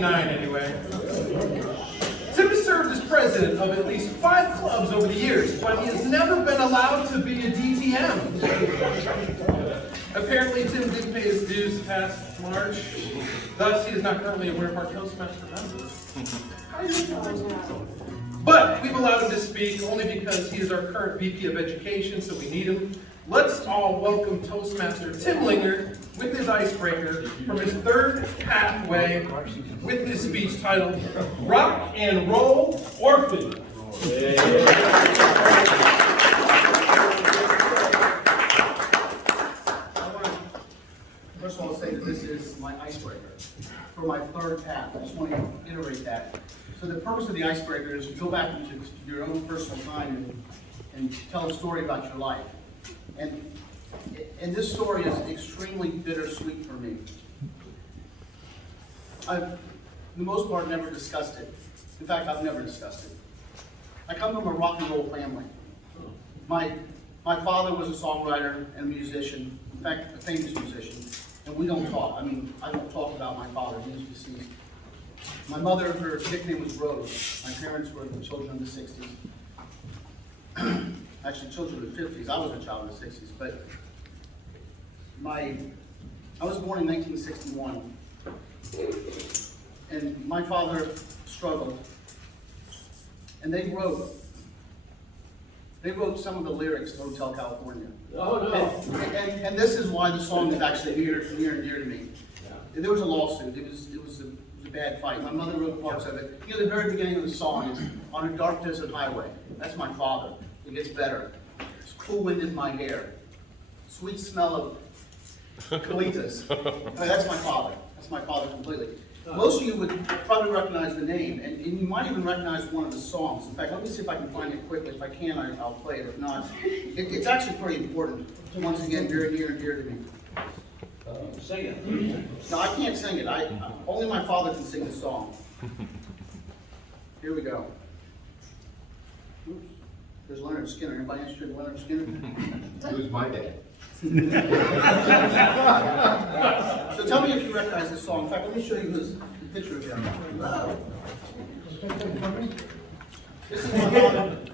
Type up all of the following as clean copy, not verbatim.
1999 anyway. Tim has served as president of at least 5 clubs over the years, but he has never been allowed to be a DTM. Apparently, Tim didn't pay his dues past March, thus he is not currently a winner of our Toastmaster member. But we've allowed him to speak only because he is our current VP of Education, so we need him. Let's all welcome Toastmaster Tim Linger with his icebreaker from his third pathway with his speech titled Rock and Roll Orphan. First of all, I'll say that this is my icebreaker for my third path. I just want to iterate that. So the purpose of the icebreaker is to go back into your own personal time and tell a story about your life. And this story is extremely bittersweet for me. I've, for the most part, never discussed it. In fact, I've never discussed it. I come from a rock and roll family. My father was a songwriter and a musician, in fact, a famous musician, and we don't talk. I mean, I don't talk about my father, he was deceased. My mother, her nickname was Rose. My parents were the children of the 60s. Actually, children of the 50s. I was a child of the 60s, but I was born in 1961, and my father struggled, and they wrote some of the lyrics to Hotel California. Oh, no. And this is why the song is actually near and dear to me. There was a lawsuit. It was a bad fight. My mother wrote parts of it. You know, the very beginning of the song is, on a dark desert highway. That's my father. It gets better. It's cool wind in my hair. Sweet smell of colitas. I mean, that's my father. That's my father completely. Most of you would probably recognize the name, and you might even recognize one of the songs. In fact, let me see if I can find it quickly. If I can, I'll play it. If not, it's actually pretty important. Once again, very near and dear to me. Sing it. No, I can't sing it. Only my father can sing the song. Here we go. Oops. There's Leonard Skinner. Anybody interested in Leonard Skinner? Who's my dad? So tell me if you recognize this song. In fact, let me show you this picture of him.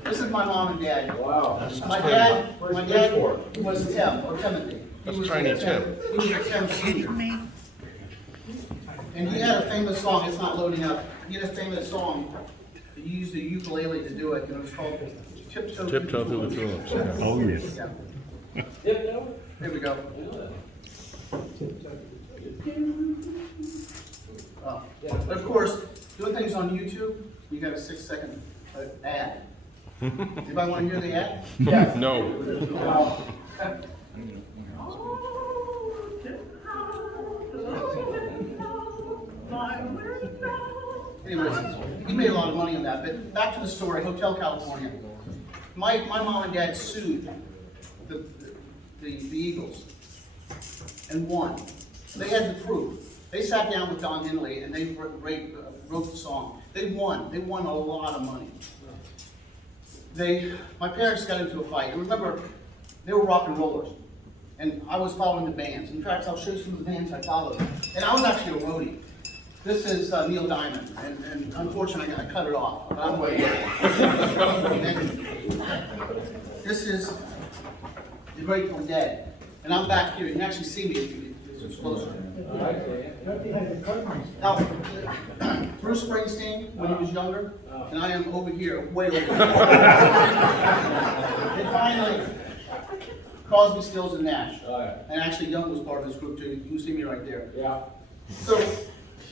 This is my mom and dad. Wow. My dad was Tim, or Timothy. That's Tiny Tim. He was a Tim Senior. And he had a famous song. It's not loading up. He had a famous song. He used a ukulele to do it, and it was called Tiptoe Through the Tulips. Oh, yes. Yeah. Tiptoe? Here we go. Oh. But of course, doing things on YouTube, you got a 6-second ad. Anybody want to hear the ad? Yes. No. Anyways, he made a lot of money on that. But back to the story, Hotel California. My mom and dad sued the Eagles and won. They had the proof. They sat down with Don Henley and they wrote the song. They won. They won a lot of money. My parents got into a fight. And remember, they were rock and rollers. And I was following the bands. In fact, I'll show you some of the bands I followed. And I was actually a roadie. This is Neil Diamond, and unfortunately I cut it off. But I'm waiting. This is the Grateful Dead, and I'm back here. You can actually see me if it's closer. Now, Bruce Springsteen, when he was younger, and I am over here, way over here. And finally, Crosby, Stills, and Nash. And actually, Young was part of this group too. You can see me right there. Yeah. So,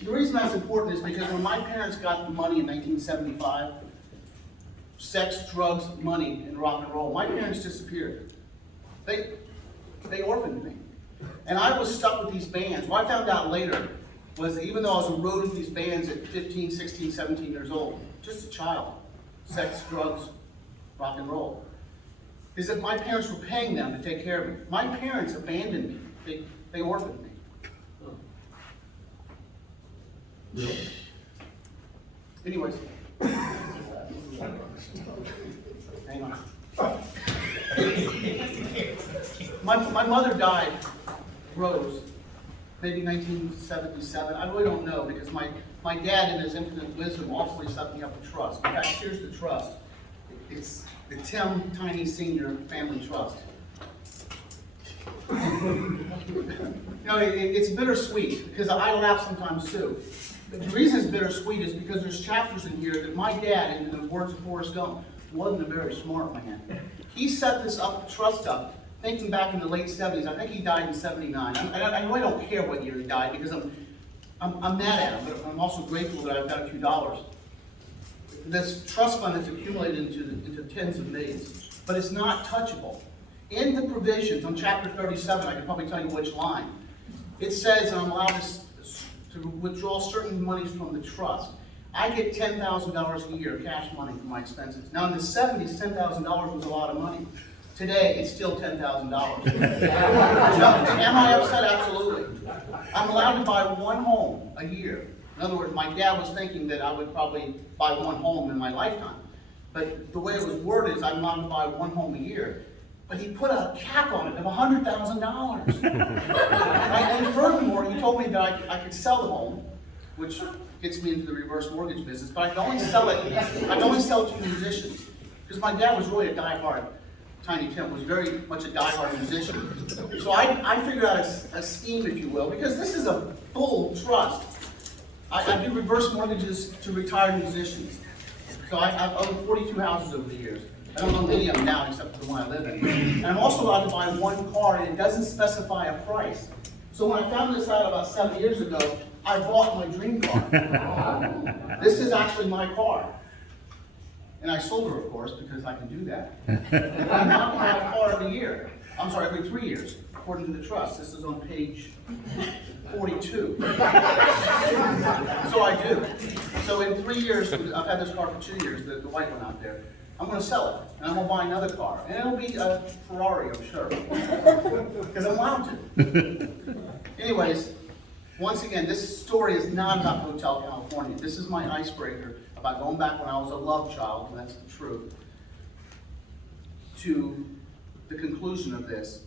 the reason that's important is because when my parents got the money in 1975, sex, drugs, money, and rock and roll, my parents disappeared. They orphaned me. And I was stuck with these bands. What I found out later was that even though I was enrolled in these bands at 15, 16, 17 years old, just a child, sex, drugs, rock and roll, is that my parents were paying them to take care of me. My parents abandoned me. They orphaned me. Anyways, hang on. My mother died, Rose, maybe 1977. I really don't know because my my dad, in his infinite wisdom, ultimately set me up a trust. In fact, here's the trust. It's the Tim Tiny Senior Family Trust. It's bittersweet, because I laugh sometimes too. The reason it's bittersweet is because there's chapters in here that my dad, in the words of Forrest Gump, wasn't a very smart man. He set this trust up, thinking back in the late 70s. I think he died in 79. I really don't care what year he died, because I'm mad at him, but I'm also grateful that I've got a few dollars. This trust fund has accumulated into tens of millions, but it's not touchable. In the provisions on chapter 37, I can probably tell you which line, it says I'm allowed to withdraw certain monies from the trust. I get $10,000 a year cash money for my expenses. Now in the 70s, $10,000 was a lot of money. Today, it's still $10,000. Am I upset? Absolutely. I'm allowed to buy one home a year. In other words, my dad was thinking that I would probably buy one home in my lifetime. But the way it was worded is I'm allowed to buy one home a year. But he put a cap on it of $100,000. And furthermore, he told me that I could sell the home, which gets me into the reverse mortgage business, but I can only sell it to musicians. Because my dad was really a diehard, Tiny Tim was very much a diehard musician. So I figured out a scheme, if you will, because this is a full trust. I do reverse mortgages to retired musicians. So I've owned 42 houses over the years. I don't own any of them now except for the one I live in. And I'm also allowed to buy one car, and it doesn't specify a price. So when I found this out about 7 years ago, I bought my dream car. This is actually my car. And I sold her, of course, because I can do that. And I'm not going to have a car every year. I'm sorry, every 3 years, according to the trust. This is on page 42. So I do. So in 3 years, I've had this car for 2 years, the white one out there. I'm going to sell it, and I'm going to buy another car. And it'll be a Ferrari, I'm sure. Because I'm allowed to. Anyways, once again, this story is not about Hotel California. This is my icebreaker about going back when I was a love child, and that's the truth, to the conclusion of this,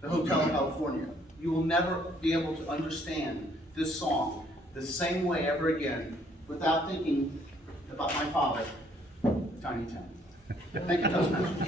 the Hotel California. You will never be able to understand this song the same way ever again without thinking about my father, Tiny Tim. Thank you, Toastmasters.